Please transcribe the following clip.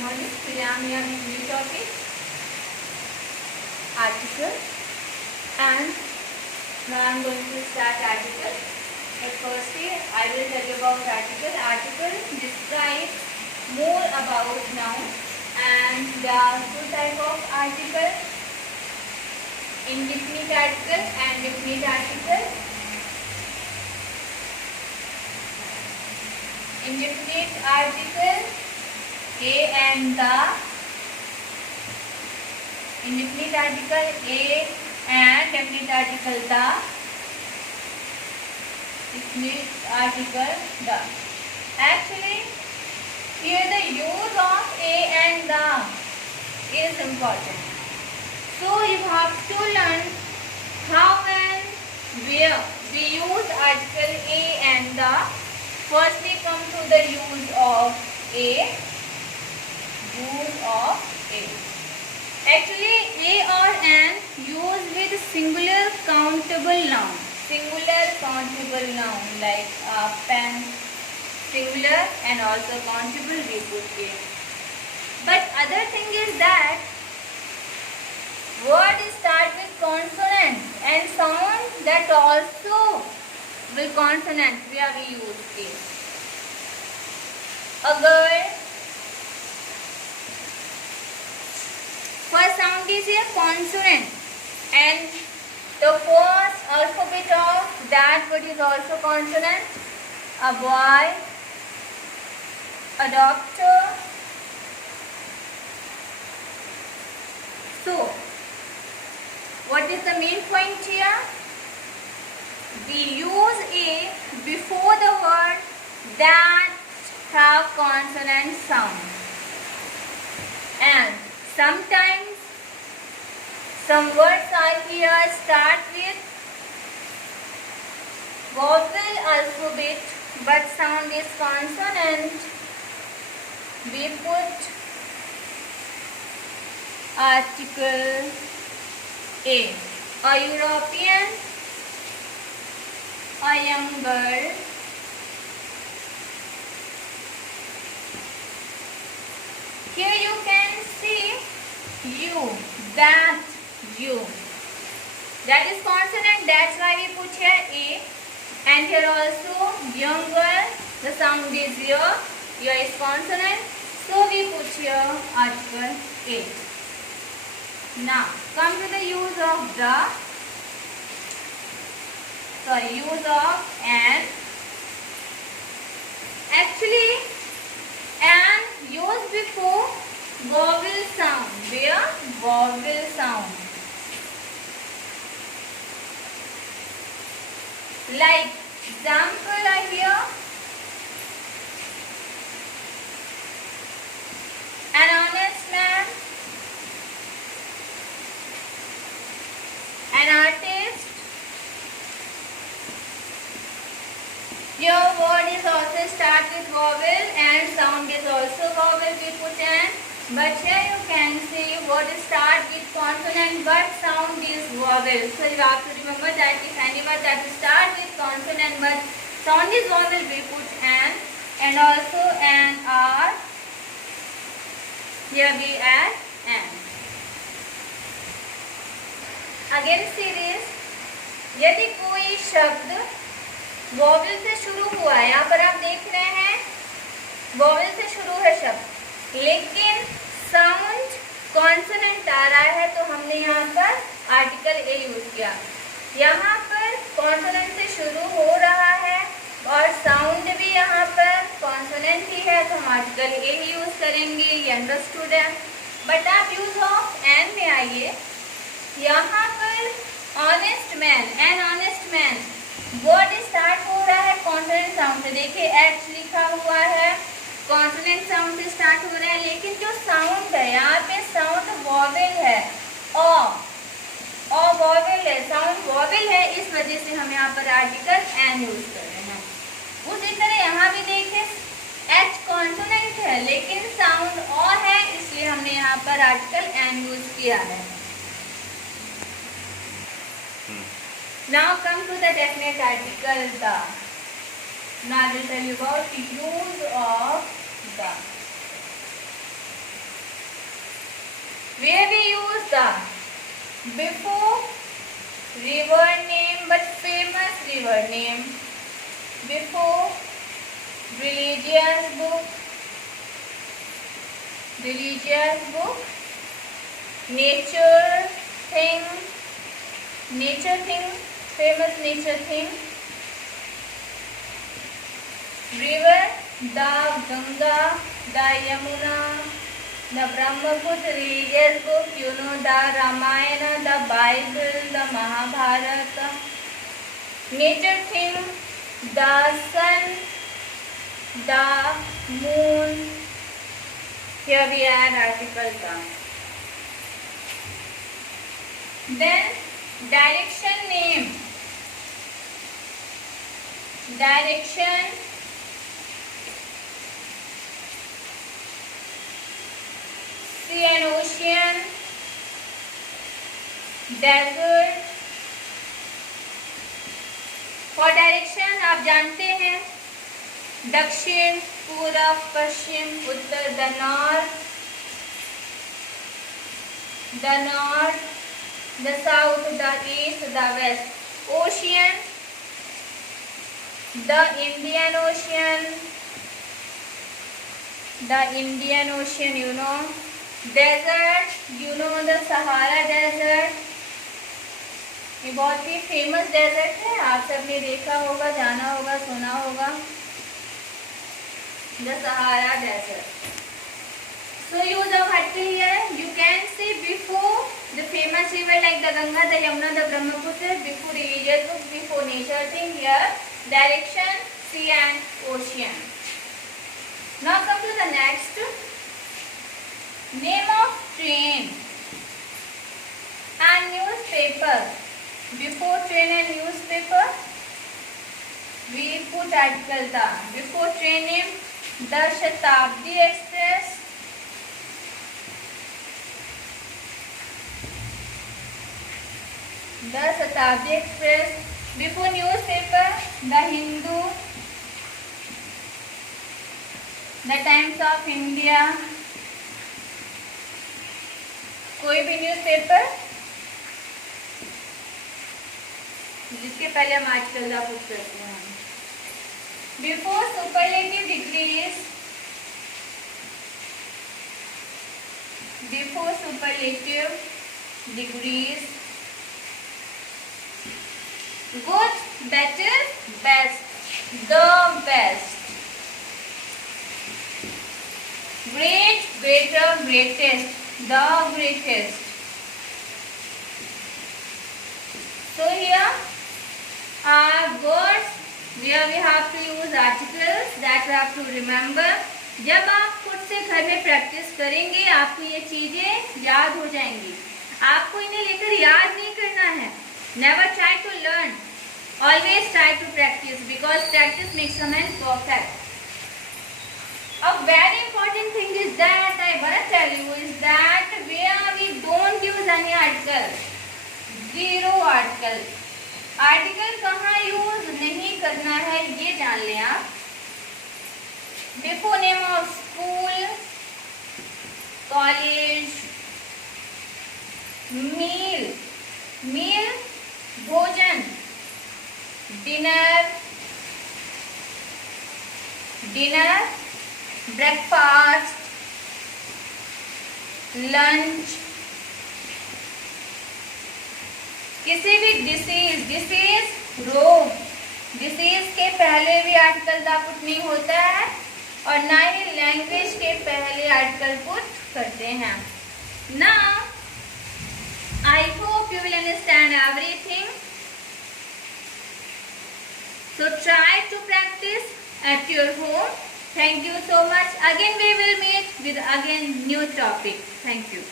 morning. Today I am here with new topic, article, and now I am going to start article. But firstly, I will tell you about article. Article describes more about noun, and there are two types of article: indefinite article and definite article. Indefinite article a and the. Indefinite article a and definite article the. Definite article the. Actually, here the use of a and the is important. So you have to learn how and where we use article a and the. Firstly, come to the use of a. Use of a. Actually, a or an used with singular countable noun. Singular countable noun like pen, singular and also countable we put a. But other thing is that word start with consonant and sound that also will consonant where we use a. A girl. First sound is a consonant and the first alphabet of that word is also consonant. A boy, a doctor. So, what is the main point here? We use a before the word that have consonant sound. And sometimes some words are here start with vowel alphabet but sound is consonant. We put article a. A European, a young girl, here you can see you, that, you. That is consonant, that's why we put here a. And here also young girl, the sound is here. Here is consonant, so we put here article a. Now come to the use of the. Use of an. Actually, an used before vowel sound. Where? Vowel sound. Like example are here. An honest man. An artist. Your word is also start with vowel and sound is also vowel we put an. But here you can see word start with consonant but sound is vowel. So you have to remember that if any word that start with consonant but sound is vowel we put an. And also an are. Here we add an. Again see this. यदि कोई शब्द vowel से शुरू हुआ है, यहाँ पर आप देख रहे हैं वॉवल से शुरू है शब्द लेकिन साउंड कॉन्सोनेंट आ रहा है तो हमने यहाँ पर आर्टिकल ए यूज किया. यहाँ पर कॉन्सोनेंट से शुरू हो रहा है और साउंड भी यहाँ पर कॉन्सोनेंट ही है तो हम आर्टिकल ए ही यूज करेंगे. ये अंडरस्टूड है. बट आप यूज ऑफ एन में आइए. यहाँ पर honest man, an honest man word start हो रहा है कॉन्सोनेंट साउंड से. देखिए एच लिखा हुआ है, कॉन्सोनेंट साउंड से स्टार्ट हो रहा है लेकिन जो साउंड है यहाँ पे साउंड वॉवेल है. ओ वॉवेल है, साउंड वॉवेल है, इस वजह से हम यहाँ पर आर्टिकल एन यूज कर रहे हैं. उसी तरह यहाँ भी देखें एच कॉन्सोनेंट है लेकिन साउंड ओ है इसलिए हमने यहाँ पर आर्टिकल एन यूज किया है. Now come to the definite article the. Now I will tell you about the use of the. Before river name, but famous river name. Before religious book. Religious book. Nature thing. Nature thing. Famous nature thing. River, the Ganga, the Yamuna, the Brahmaputra. Religious book, you know, the Ramayana, the Bible, the Mahabharata. Nature thing, the sun, the moon. Here we add article the. Then direction name. Direction. Sea and ocean. Desert. For direction आप जानते हैं दक्षिण, पूरब, पश्चिम, उत्तर, the north, the south, the east, the west. Ocean, the Indian Ocean, you know. Desert, you know, the Sahara Desert. ये बहुत ही famous desert है, आप सबने देखा होगा, जाना होगा, सुना होगा. The Sahara Desert. So use of article here. You can see before the famous river like the Ganga, the Yamuna, the Brahmaputra. Before religious book, before nature thing. Here direction, sea and ocean. Now come to the next. Name of train and newspaper. Before train and newspaper, we put article the. Before train name, the Shatabdi Express. The Shatabdi Express. Before newspaper, the Hindu, the Times of India. कोई भी newspaper जिसके पहले हम article का put करते हैं. Before superlative degrees. Before superlative degrees. Good, better, best, the best. Great, greater, greatest, the greatest. So here are words where we have to use articles that we have to remember. जब आप खुद से घर में practice करेंगे आपको ये चीजें याद हो जाएंगी. आपको इन्हें लेकर याद नहीं करना है. Never try to learn. Always try to practice because practice makes a man perfect. A very important thing is that I want to tell you is that where we don't use any article. Zero article. Article कहाँ use नहीं करना है ये जान लें आप. Before name of school, college, meal, भोजन, dinner, breakfast, lunch. किसी भी डिसीज रोग, डिसीज के पहले भी आर्टिकल दा पुट नहीं होता है और ना ही लैंग्वेज के पहले आर्टिकल पुट करते हैं. Now I hope you will understand everything. So try to practice at your home. Thank you so much. Again we will meet with again new topic. Thank you.